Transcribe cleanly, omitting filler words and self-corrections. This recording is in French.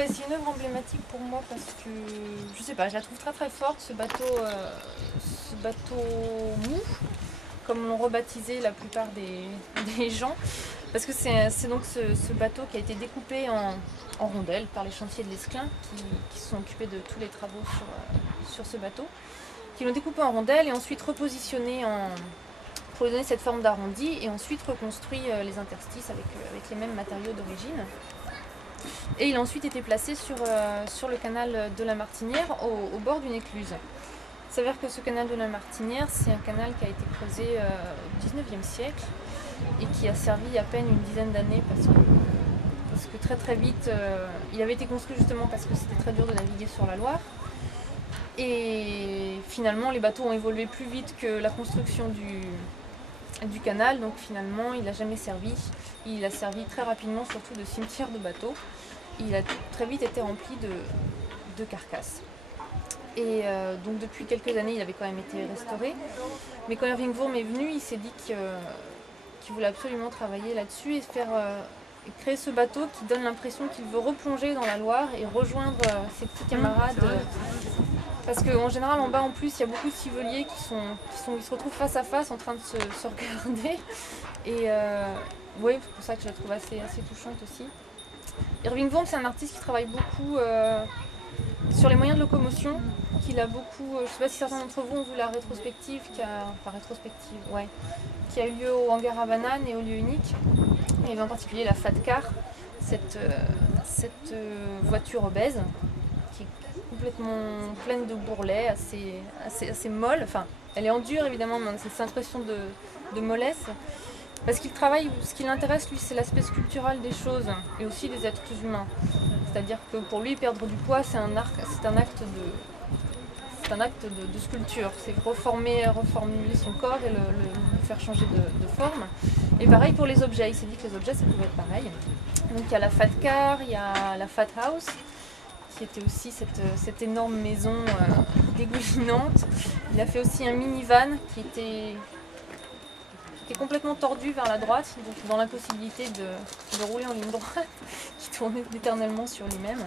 C'est une œuvre emblématique pour moi parce que, je sais pas, je la trouve très très forte, ce bateau mou, comme l'ont rebaptisé la plupart des gens, parce que c'est donc ce bateau qui a été découpé en rondelles par les chantiers de l'Esclin, qui se sont occupés de tous les travaux sur ce bateau, qui l'ont découpé en rondelles et ensuite repositionné pour lui donner cette forme d'arrondi, et ensuite reconstruit les interstices avec les mêmes matériaux d'origine. Et il a ensuite été placé sur le canal de la Martinière, au bord d'une écluse. Il s'avère que ce canal de la Martinière, c'est un canal qui a été creusé au XIXe siècle et qui a servi à peine une dizaine d'années parce que très très vite, il avait été construit justement parce que c'était très dur de naviguer sur la Loire. Et finalement, les bateaux ont évolué plus vite que la construction du canal, donc finalement, il n'a jamais servi. Il a servi très rapidement surtout de cimetière de bateaux. Il a très vite été rempli de carcasses. Et donc depuis quelques années, il avait quand même été restauré. Mais quand Irving Wurm est venu, il s'est dit qu'il voulait absolument travailler là-dessus et créer ce bateau qui donne l'impression qu'il veut replonger dans la Loire et rejoindre ses petits camarades. Parce qu'en général, en bas, en plus, il y a beaucoup de civeliers ils se retrouvent face à face en train de se regarder. Et oui, c'est pour ça que je la trouve assez touchante aussi. Irving Wurm, c'est un artiste qui travaille beaucoup sur les moyens de locomotion, qu'il a beaucoup. Je ne sais pas si certains d'entre vous ont vu la rétrospective qui a eu lieu au hangar à bananes et au lieu unique. Il y avait en particulier la Fat Car, cette voiture obèse qui est complètement pleine de bourrelets, assez molle. Enfin, elle est en dur évidemment, mais on a cette impression de mollesse. Parce qu'il travaille, ce qui l'intéresse lui, c'est l'aspect sculptural des choses et aussi des êtres humains. C'est-à-dire que pour lui, perdre du poids, c'est un acte de sculpture. C'est reformuler son corps et le faire changer de forme. Et pareil pour les objets. Il s'est dit que les objets, ça pouvait être pareil. Donc il y a la Fat Car, il y a la Fat House, qui était aussi cette énorme maison dégoulinante. Il a fait aussi un minivan qui était complètement tordu vers la droite, donc dans l'impossibilité de rouler en ligne droite, qui tournait éternellement sur lui-même.